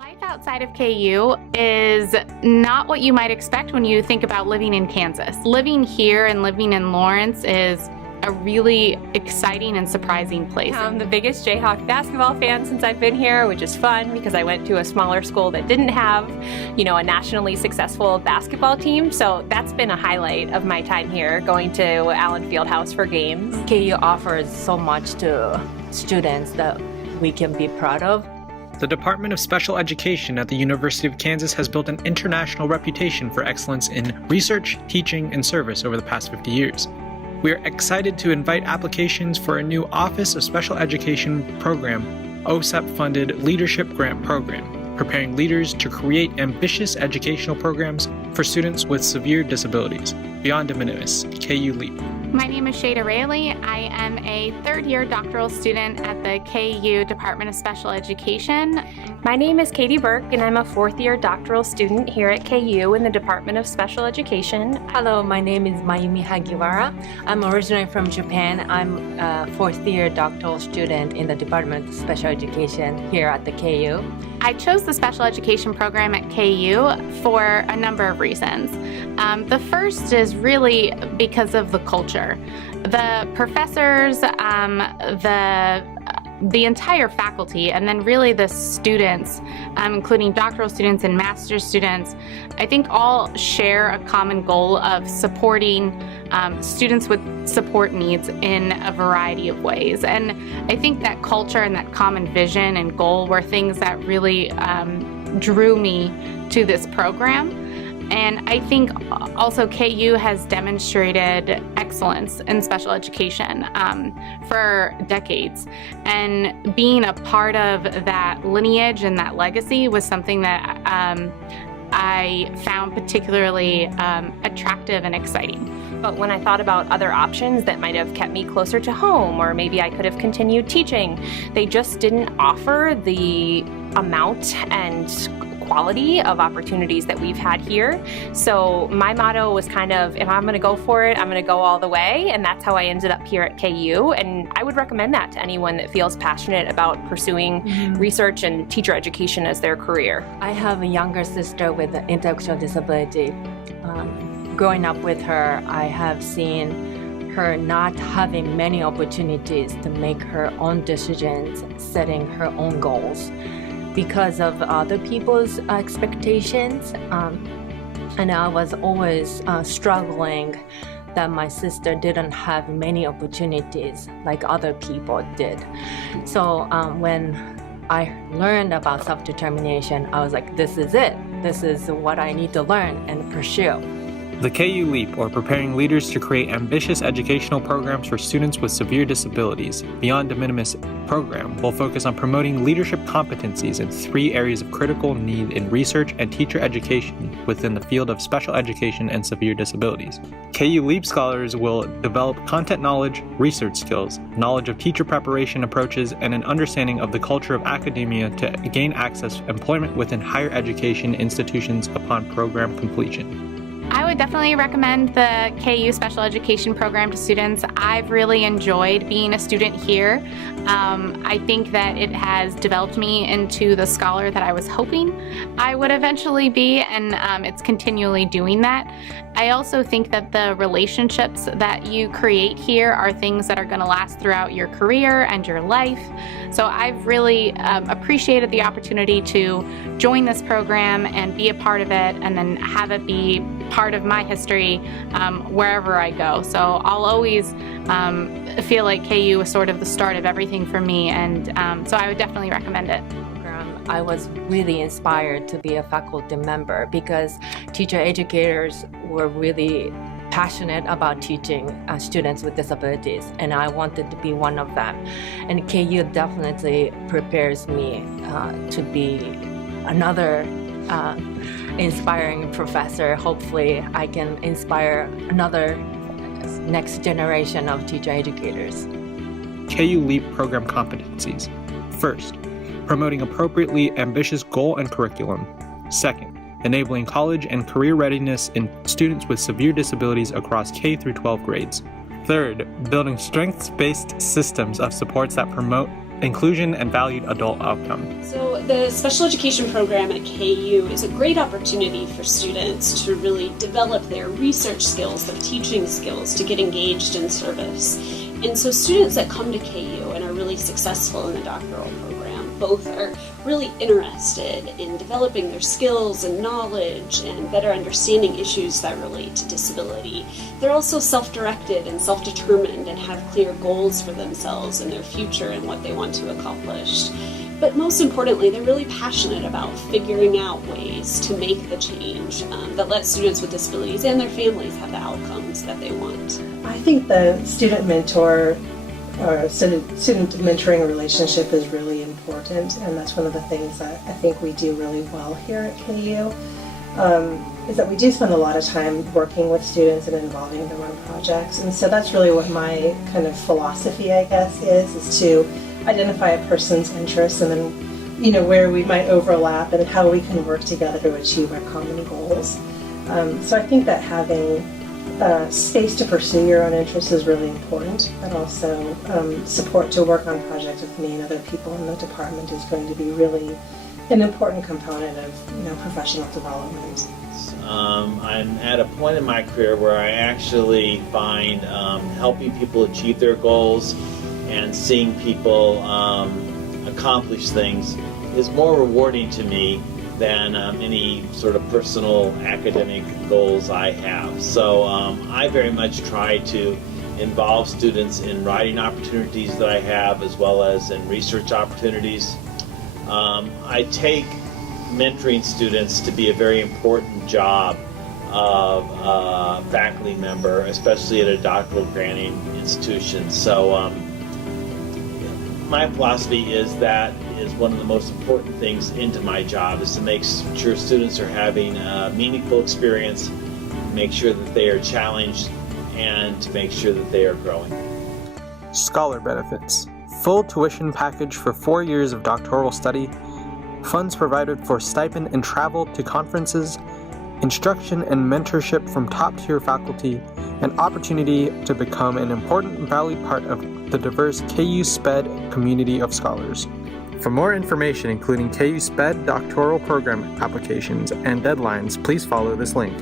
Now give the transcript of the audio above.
Life outside of KU is not what you might expect when you think about living in Kansas. Living here and living in Lawrence is a really exciting and surprising place. I'm the biggest Jayhawk basketball fan since I've been here, which is fun because I went to a smaller school that didn't have, a nationally successful basketball team. So that's been a highlight of my time here, going to Allen Fieldhouse for games. KU offers so much to students that we can be proud of. The Department of Special Education at the University of Kansas has built an international reputation for excellence in research, teaching, and service over the past 50 years. We are excited to invite applications for a new Office of Special Education program, OSEP-funded Leadership Grant Program, preparing leaders to create ambitious educational programs for students with severe disabilities. Beyond de minimis, KU LEAP. My name is Shada Rayleigh. I am a third-year doctoral student at the KU Department of Special Education. My name is Katie Burke, and I'm a fourth-year doctoral student here at KU in the Department of Special Education. Hello, my name is Mayumi Hagiwara. I'm originally from Japan. I'm a fourth-year doctoral student in the Department of Special Education here at the KU. I chose the special education program at KU for a number of reasons. The first is really because of the culture. The professors, the entire faculty, and then really the students, including doctoral students and master's students, I think all share a common goal of supporting students with support needs in a variety of ways. And I think that culture and that common vision and goal were things that really drew me to this program. And I think also KU has demonstrated excellence in special education for decades. And being a part of that lineage and that legacy was something that I found particularly attractive and exciting. But when I thought about other options that might have kept me closer to home, or maybe I could have continued teaching, they just didn't offer the amount and quality of opportunities that we've had here. So my motto was kind of, if I'm going to go for it, I'm going to go all the way. And that's how I ended up here at KU. And I would recommend that to anyone that feels passionate about pursuing research and teacher education as their career. I have a younger sister with an intellectual disability. Growing up with her, I have seen her not having many opportunities to make her own decisions, setting her own goals, because of other people's expectations. And I was always struggling that my sister didn't have many opportunities like other people did. So when I learned about self-determination, I was like, this is it. This is what I need to learn and pursue. The KU LEAP, or Preparing Leaders to Create Ambitious Educational Programs for Students with Severe Disabilities, Beyond de minimis program will focus on promoting leadership competencies in 3 areas of critical need in research and teacher education within the field of special education and severe disabilities. KU LEAP scholars will develop content knowledge, research skills, knowledge of teacher preparation approaches, and an understanding of the culture of academia to gain access to employment within higher education institutions upon program completion. I would definitely recommend the KU Special Education program to students. I've really enjoyed being a student here. I think that it has developed me into the scholar that I was hoping I would eventually be, and it's continually doing that. I also think that the relationships that you create here are things that are going to last throughout your career and your life. So I've really appreciated the opportunity to join this program and be a part of it, and then have it be part of my history wherever I go. So I'll always feel like KU is sort of the start of everything for me, and so I would definitely recommend it. I was really inspired to be a faculty member because teacher educators were really passionate about teaching students with disabilities, and I wanted to be one of them. And KU definitely prepares me to be another inspiring professor. Hopefully I can inspire another next generation of teacher educators. KU LEAP program competencies. First, promoting appropriately ambitious goal and curriculum. Second, enabling college and career readiness in students with severe disabilities across K through 12 grades. Third, building strengths-based systems of supports that promote inclusion, and valued adult outcome. So the special education program at KU is a great opportunity for students to really develop their research skills, their teaching skills, to get engaged in service. And so students that come to KU and are really successful in the doctoral program, both are really interested in developing their skills and knowledge and better understanding issues that relate to disability. They're also self-directed and self-determined and have clear goals for themselves and their future and what they want to accomplish. But most importantly, they're really passionate about figuring out ways to make the change that let students with disabilities and their families have the outcomes that they want. I think the student-mentor or student mentoring relationship is really important, and that's one of the things that I think we do really well here at KU, is that we do spend a lot of time working with students and involving them on projects. And so that's really what my kind of philosophy, I guess, is to identify a person's interests and then, where we might overlap and how we can work together to achieve our common goals. So I think that having space to pursue your own interests is really important, but also support to work on projects with me and other people in the department is going to be really an important component of professional development. I'm at a point in my career where I actually find helping people achieve their goals and seeing people accomplish things is more rewarding to me than any sort of personal academic goals I have. So I very much try to involve students in writing opportunities that I have as well as in research opportunities. I take mentoring students to be a very important job of a faculty member, especially at a doctoral granting institution. So my philosophy is that is one of the most important things into my job is to make sure students are having a meaningful experience, make sure that they are challenged, and to make sure that they are growing. Scholar benefits. Full tuition package for 4 years of doctoral study, funds provided for stipend and travel to conferences, instruction and mentorship from top-tier faculty, and opportunity to become an important and valued part of the diverse KU SPED community of scholars. For more information, including KU SPED doctoral program applications and deadlines, please follow this link.